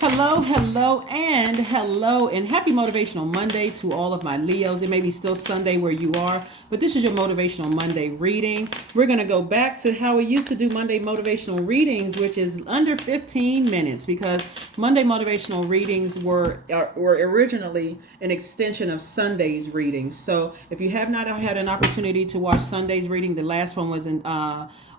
Hello, hello, and happy Motivational Monday to all of my Leos. It may be still Sunday where you are, but this is your Motivational Monday reading. We're going to go back to how we used to do Monday motivational readings, which is under 15 minutes, because Monday motivational readings were originally an extension of Sunday's readings. So if you have not had an opportunity to watch Sunday's reading, the last one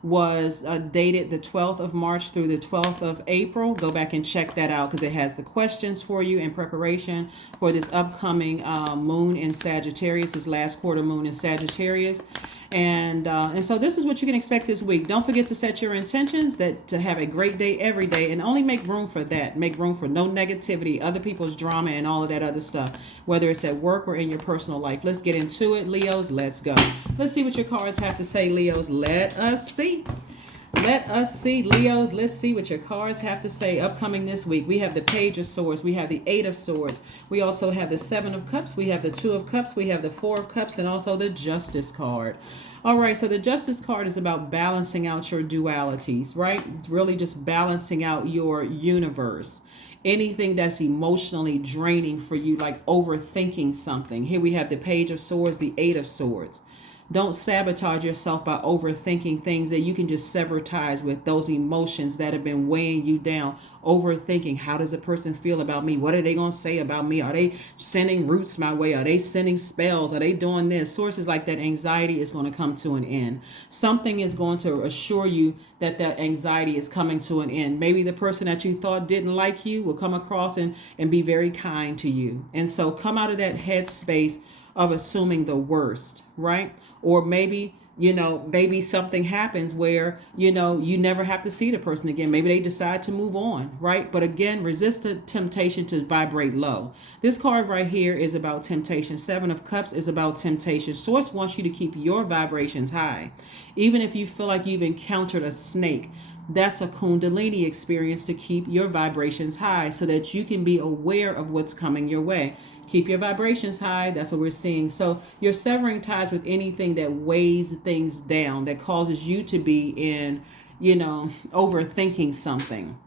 was dated the 12th of March through the 12th of April. Go back and check that out because it has the questions for you in preparation for this upcoming moon in Sagittarius, this last quarter moon in Sagittarius. And so this is what you can expect this week. Don't forget to set your intentions to have a great day every day, and only make room for that. Make room for no negativity, other people's drama, and all of that other stuff, whether it's at work or in your personal life. Let's get into it, Leos. Let's go. Let's see what your cards have to say, Leos. Let us see. Let us see, Leos. Let's see what your cards have to say upcoming this week. We have the Page of Swords. We have the Eight of Swords. We also have the Seven of Cups. We have the Two of Cups. We have the Four of Cups, and also the Justice card. All right, so the Justice card is about balancing out your dualities, right? Really just balancing out your universe. Anything that's emotionally draining for you, like overthinking something. Here we have the Page of Swords, the Eight of Swords. Don't sabotage yourself by overthinking things that you can just sever ties with, those emotions that have been weighing you down. Overthinking, how does a person feel about me? What are they going to say about me? Are they sending roots my way? Are they sending spells? Are they doing this? Sources like that, anxiety is going to come to an end. Something is going to assure you that anxiety is coming to an end. Maybe the person that you thought didn't like you will come across and be very kind to you. And so come out of that headspace of assuming the worst, right? Or maybe something happens where, you never have to see the person again. Maybe they decide to move on, right? But again, resist the temptation to vibrate low. This card right here is about temptation. Seven of Cups is about temptation. Source wants you to keep your vibrations high. Even if you feel like you've encountered a snake, that's a Kundalini experience to keep your vibrations high so that you can be aware of what's coming your way. Keep your vibrations high. That's what we're seeing. So you're severing ties with anything that weighs things down, that causes you to be in, overthinking something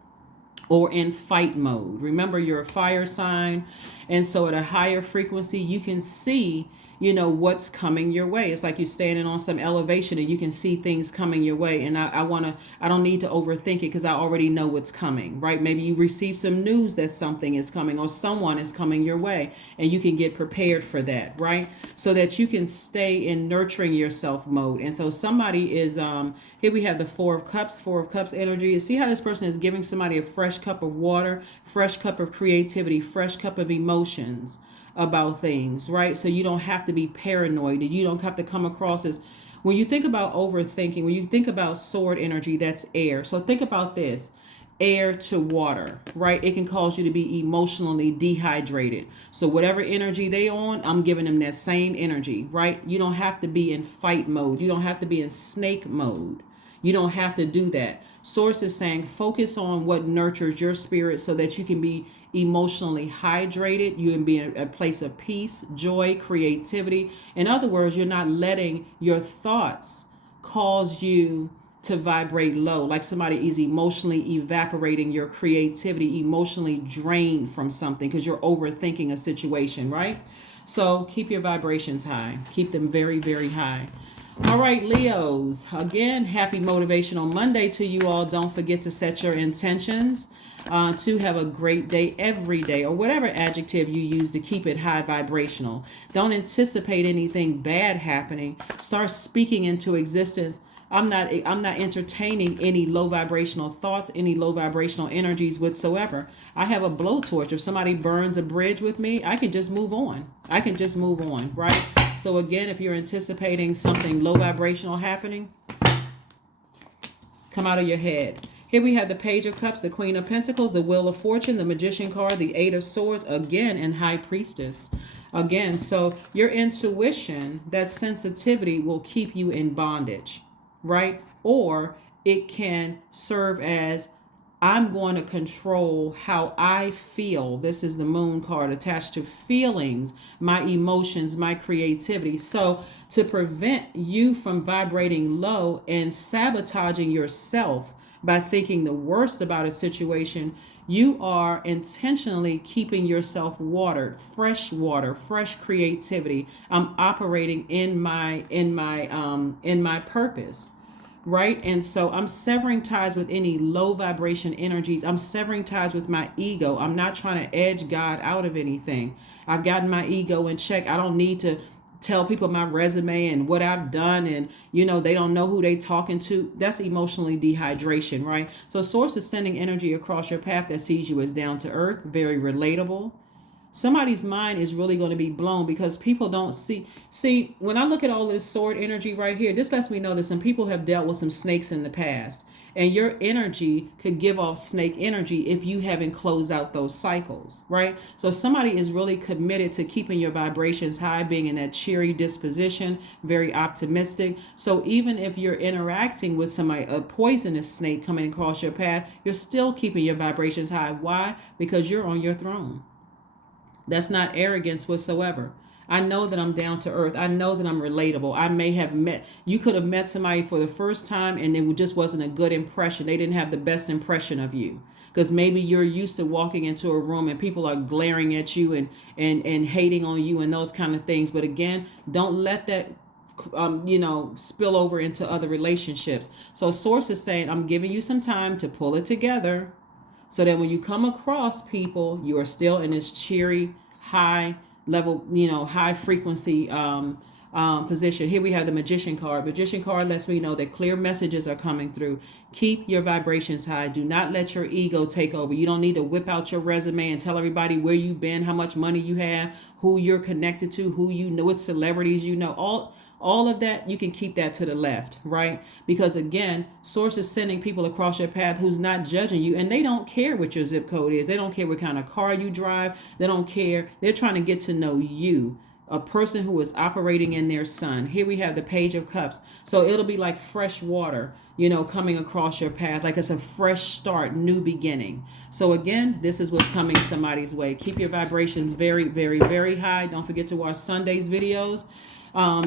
or in fight mode. Remember, you're a fire sign. And so at a higher frequency, you can see what's coming your way. It's like you're standing on some elevation and you can see things coming your way. And I don't need to overthink it because I already know what's coming, right? Maybe you receive some news that something is coming or someone is coming your way, and you can get prepared for that, right? So that you can stay in nurturing yourself mode. And so somebody is, here we have the Four of Cups energy. You see how this person is giving somebody a fresh cup of water, fresh cup of creativity, fresh cup of emotions about things, right? So you don't have to be paranoid, and you don't have to come across as, when you think about overthinking, when you think about sword energy, that's air. So think about this, air to water, right? It can cause you to be emotionally dehydrated. So whatever energy they on, I'm giving them that same energy, right? You don't have to be in fight mode. You don't have to be in snake mode. You don't have to do that. Source is saying focus on what nurtures your spirit so that you can be emotionally hydrated. You can be in a place of peace, joy, creativity. In other words, you're not letting your thoughts cause you to vibrate low, like somebody is emotionally evaporating your creativity, emotionally drained from something because you're overthinking a situation, right? So keep your vibrations high. Keep them very, very high. All right, Leos. Again, happy Motivational Monday to you all. Don't forget to set your intentions to have a great day every day, or whatever adjective you use to keep it high vibrational. Don't anticipate anything bad happening. Start speaking into existence. I'm not entertaining any low vibrational thoughts, any low vibrational energies whatsoever. I have a blowtorch. If somebody burns a bridge with me, I can just move on. Right? So again, if you're anticipating something low vibrational happening, come out of your head. Here we have the Page of Cups, the Queen of Pentacles, the Wheel of Fortune, the Magician card, the Eight of Swords, again, and High Priestess. Again, so your intuition, that sensitivity will keep you in bondage, right? Or it can serve as, I'm going to control how I feel. This is the Moon card attached to feelings, my emotions, my creativity. So to prevent you from vibrating low and sabotaging yourself by thinking the worst about a situation, You are intentionally keeping yourself watered, fresh creativity. I'm operating in my purpose, right? And so I'm severing ties with any low vibration energies. I'm severing ties with my ego. I'm not trying to edge God out of anything. I've gotten my ego in check. I don't need to tell people my resume and what I've done, and they don't know who they talking to. That's emotionally dehydration, right? So source is sending energy across your path that sees you as down to earth, very relatable. Somebody's mind is really going to be blown because people don't see when I look at all of this sword energy right here, this lets me know that some people have dealt with some snakes in the past, and your energy could give off snake energy if you haven't closed out those cycles, right? So somebody is really committed to keeping your vibrations high, being in that cheery disposition, very optimistic. So even if you're interacting with somebody, a poisonous snake coming across your path, you're still keeping your vibrations high. Why? Because you're on your throne. That's not arrogance whatsoever. I know that I'm down to earth. I know that I'm relatable. You could have met somebody for the first time and it just wasn't a good impression. They didn't have the best impression of you. Because maybe you're used to walking into a room and people are glaring at you and hating on you and those kind of things. But again, don't let that spill over into other relationships. So source is saying, I'm giving you some time to pull it together, so that when you come across people, you are still in this cheery, high level, high frequency position. Here we have the Magician card. Magician card lets me know that clear messages are coming through. Keep your vibrations high. Do not let your ego take over. You don't need to whip out your resume and tell everybody where you've been, how much money you have, who you're connected to, who you know, what celebrities you know. All of that, you can keep that to the left, right? Because again, source is sending people across your path who's not judging you, and they don't care what your zip code is. They don't care what kind of car you drive. They don't care. They're trying to get to know you, a person who is operating in their sun. Here we have the Page of Cups. So it'll be like fresh water, coming across your path, like it's a fresh start, new beginning. So again, this is what's coming somebody's way. Keep your vibrations very, very, very high. Don't forget to watch Sunday's videos.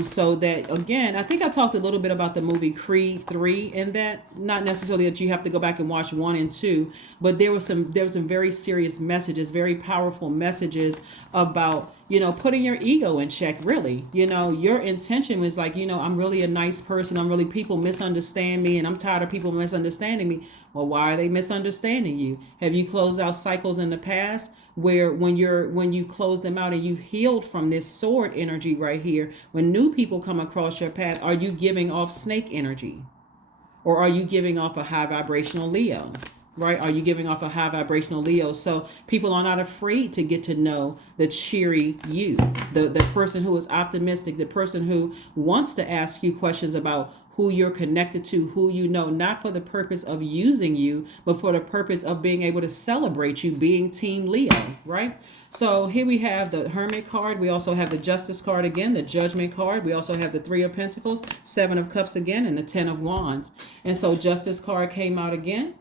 So that, again, I think I talked a little bit about the movie Creed 3 in that, not necessarily that you have to go back and watch 1 and 2, but there was some very serious messages, very powerful messages about, putting your ego in check, really. Your intention was like, I'm really a nice person. People misunderstand me, and I'm tired of people misunderstanding me. Well, why are they misunderstanding you? Have you closed out cycles in the past where when you close them out and you've healed from this sword energy right here, when new people come across your path, are you giving off snake energy? Or are you giving off a high vibrational Leo? Right? Are you giving off a high vibrational Leo? So people are not afraid to get to know the cheery you, the person who is optimistic, the person who wants to ask you questions about who you're connected to, who you know, not for the purpose of using you, but for the purpose of being able to celebrate you being Team Leo, right? So here we have the Hermit card. We also have the Justice card again, the Judgment card. We also have the Three of Pentacles, Seven of Cups again, and the Ten of Wands. And so Justice card came out again.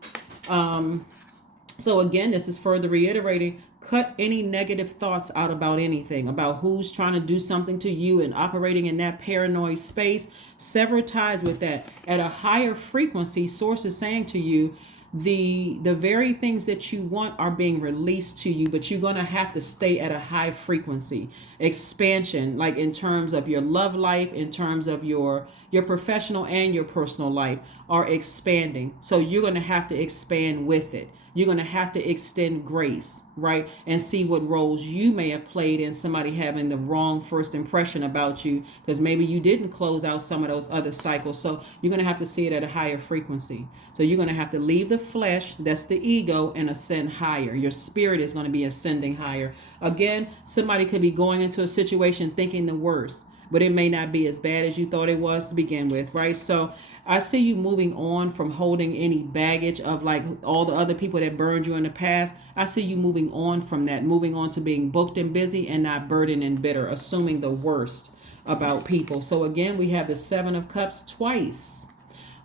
So again, this is further reiterating, cut any negative thoughts out about anything, about who's trying to do something to you and operating in that paranoid space. Sever ties with that. At a higher frequency, source is saying to you, the very things that you want are being released to you, but you're going to have to stay at a high frequency. Expansion, like in terms of your love life, in terms of your professional and your personal life, are expanding. So you're going to have to expand with it. You're going to have to extend grace, right? And see what roles you may have played in somebody having the wrong first impression about you, because maybe you didn't close out some of those other cycles. So you're going to have to see it at a higher frequency. So you're going to have to leave the flesh, that's the ego, and ascend higher. Your spirit is going to be ascending higher. Again, somebody could be going into a situation thinking the worst, but it may not be as bad as you thought it was to begin with, right? So I see you moving on from holding any baggage of like all the other people that burned you in the past. I see you moving on from that, moving on to being booked and busy and not burdened and bitter, assuming the worst about people. So again, we have the Seven of Cups twice.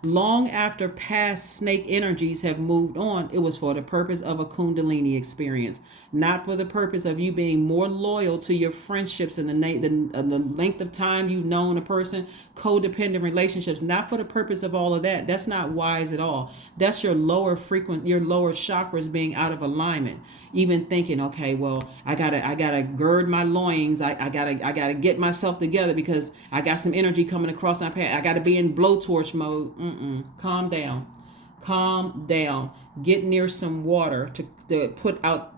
Long after past snake energies have moved on, it was for the purpose of a Kundalini experience, not for the purpose of you being more loyal to your friendships and the length of time you've known a person, codependent relationships, not for the purpose of all of that. That's not wise at all. That's your lower chakras being out of alignment. Even thinking, okay, well, I gotta gird my loins. I gotta get myself together because I got some energy coming across my path. I gotta be in blowtorch mode. Calm down. Calm down. Get near some water to put out,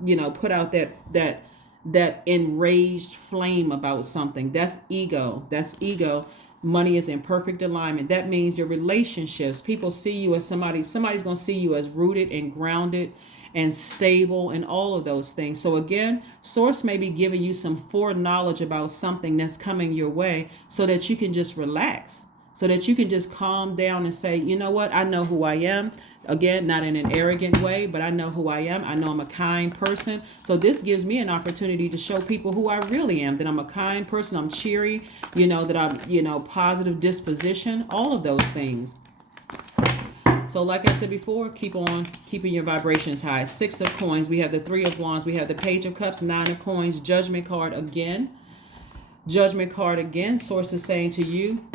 that enraged flame about something. That's ego. That's ego. Money is in perfect alignment. That means your relationships, people see you as somebody's going to see you as rooted and grounded and stable and all of those things. So again, source may be giving you some foreknowledge about something that's coming your way so that you can just relax, so that you can just calm down and say, you know what, I know who I am. Again, not in an arrogant way, but I know who I am. I know I'm a kind person. So this gives me an opportunity to show people who I really am, that I'm a kind person, I'm cheery, that I'm, positive disposition, all of those things. So like I said before, keep on keeping your vibrations high. 6 of coins. We have the 3 of wands. We have the page of cups, 9 of coins, judgment card again. Judgment card again. Source is saying to you,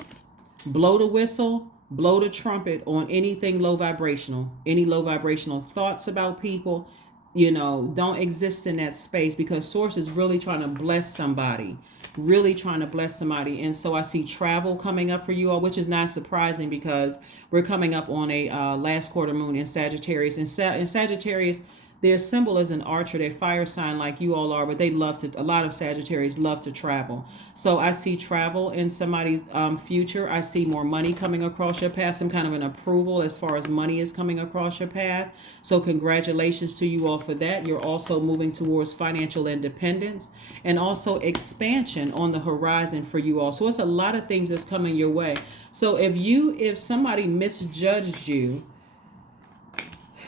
blow the whistle, blow the trumpet on anything low vibrational, any low vibrational thoughts about people. Don't exist in that space, because source is really trying to bless somebody. And so I see travel coming up for you all, which is not surprising because we're coming up on a last quarter moon in Sagittarius. In Sagittarius, their symbol is an archer. They're fire sign like you all are, but a lot of Sagittarius love to travel. So I see travel in somebody's future. I see more money coming across your path, some kind of an approval as far as money is coming across your path. So congratulations to you all for that. You're also moving towards financial independence and also expansion on the horizon for you all. So it's a lot of things that's coming your way. So if somebody misjudged you,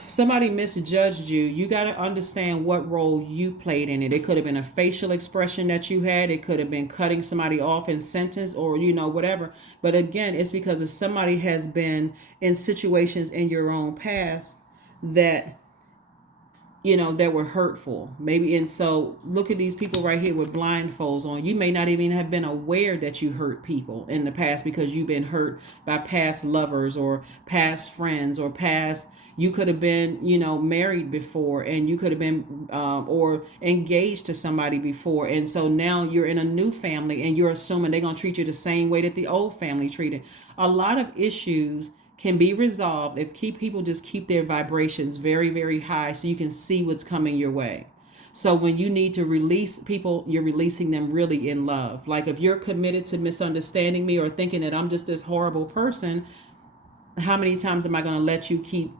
you got to understand what role you played in it. It could have been a facial expression that you had. It could have been cutting somebody off in sentence or, whatever. But again, it's because if somebody has been in situations in your own past that, that were hurtful. Maybe. And so look at these people right here with blindfolds on. You may not even have been aware that you hurt people in the past because you've been hurt by past lovers or past friends or past. You could have been, married before, and you could have been or engaged to somebody before. And so now you're in a new family and you're assuming they're going to treat you the same way that the old family treated. A lot of issues can be resolved if people just keep their vibrations very, very high so you can see what's coming your way. So when you need to release people, you're releasing them really in love. Like if you're committed to misunderstanding me or thinking that I'm just this horrible person, how many times am I going to let you keep,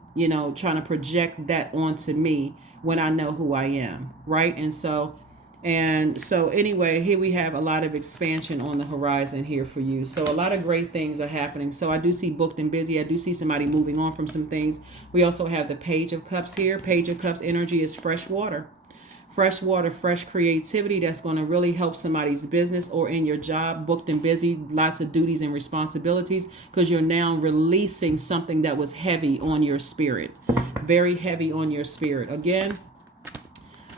trying to project that onto me when I know who I am, right? And so anyway, here we have a lot of expansion on the horizon here for you. So a lot of great things are happening. So I do see booked and busy. I do see somebody moving on from some things. We also have the Page of Cups here. Page of Cups energy is fresh water. Fresh water, fresh creativity that's going to really help somebody's business or in your job, booked and busy, lots of duties and responsibilities, because you're now releasing something that was heavy on your spirit, very heavy on your spirit. Again,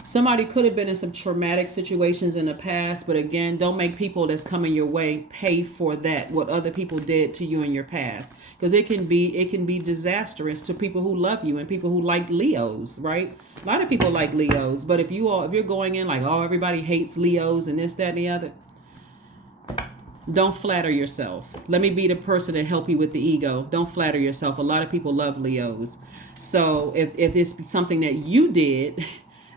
somebody could have been in some traumatic situations in the past, but again, don't make people that's coming your way pay for that, what other people did to you in your past. Because it can be disastrous to people who love you and people who like Leos, right? A lot of people like Leos, but if you're going in like, oh, everybody hates Leos and this, that, and the other, don't flatter yourself. Let me be the person to help you with the ego. Don't flatter yourself. A lot of people love Leos. So if it's something that you did,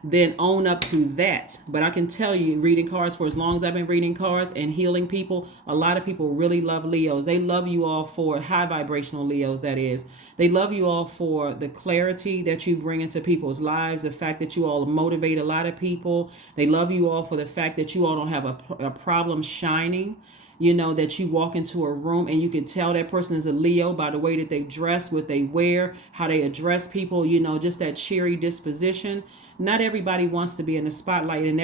then own up to that. But I can tell you, reading cards for as long as I've been reading cards and healing people, a lot of people really love Leos. They love you all for high vibrational Leos, that is. They love you all for the clarity that you bring into people's lives, the fact that you all motivate a lot of people. They love you all for the fact that you all don't have a problem shining. That you walk into a room and you can tell that person is a Leo by the way that they dress, what they wear, how they address people, just that cheery disposition. Not everybody wants to be in the spotlight, and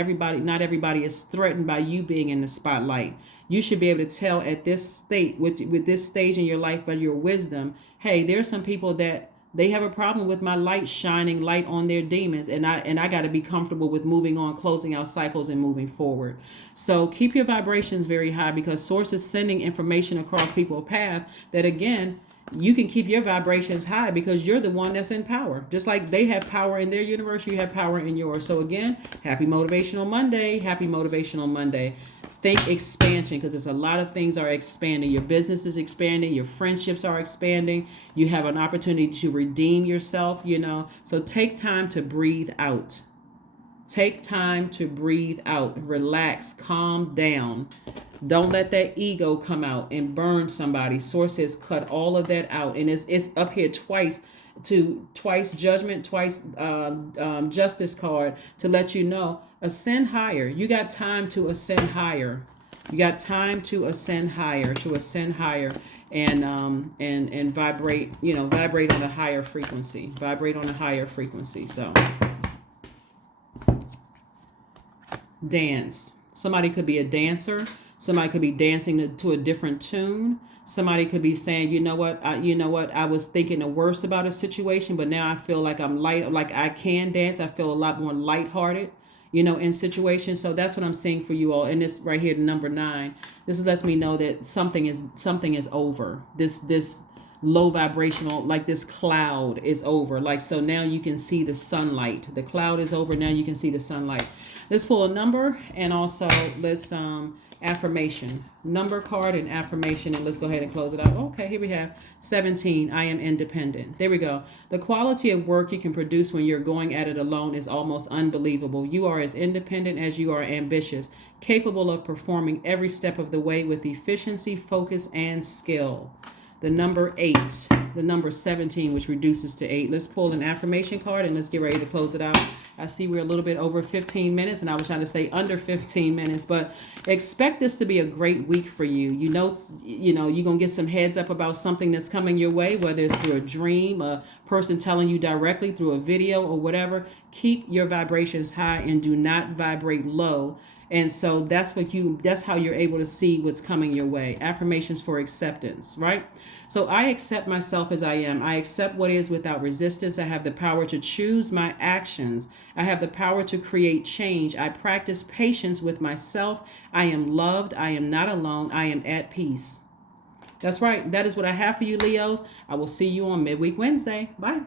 not everybody is threatened by you being in the spotlight. you should be able to tell at this state, with this stage in your life, by your wisdom, hey, there's some people that they have a problem with my light shining light on their demons, and I got to be comfortable with moving on, closing out cycles, and moving forward. So keep your vibrations very high, because source is sending information across people's path that, again, you can keep your vibrations high because you're the one that's in power. Just like they have power in their universe, you have power in yours. So again, happy Motivational Monday. Happy Motivational Monday. Think expansion, because there's a lot of things are expanding. Your business is expanding. Your friendships are expanding. You have an opportunity to redeem yourself, So take time to breathe out. Take time to breathe out. Relax. Calm down. Don't let that ego come out and burn somebody. Source has cut all of that out. And it's up here twice judgment, twice justice card to let you know, ascend higher. You got time to ascend higher. You got time to ascend higher, and vibrate, vibrate on a higher frequency. Vibrate on a higher frequency. So dance. Somebody could be a dancer. Somebody could be dancing to a different tune. Somebody could be saying, you know what, I was thinking the worst about a situation, but now I feel like I'm light, like I can dance. I feel a lot more lighthearted, in situations. So that's what I'm seeing for you all. And this right here, number 9, this lets me know that something is over. This low vibrational, like this cloud is over. Like, so now you can see the sunlight. The cloud is over. Now you can see the sunlight. Let's pull a number, and also let's affirmation, number card and affirmation, and let's go ahead and close it out. Okay, here we have 17. I am independent. There we go. The quality of work you can produce when you're going at it alone is almost unbelievable. You are as independent as you are ambitious, capable of performing every step of the way with efficiency, focus, and skill. The number 8, the number 17, which reduces to 8. Let's pull an affirmation card and let's get ready to close it out. I see we're a little bit over 15 minutes, and I was trying to say under 15 minutes, but expect this to be a great week for you. You're going to get some heads up about something that's coming your way, whether it's through a dream, a person telling you directly, through a video, or whatever. Keep your vibrations high and do not vibrate low. And so that's how you're able to see what's coming your way. Affirmations for acceptance, right? So I accept myself as I am. I accept what is without resistance. I have the power to choose my actions. I have the power to create change. I practice patience with myself. I am loved. I am not alone. I am at peace. That's right. That is what I have for you, Leos. I will see you on Midweek Wednesday. Bye.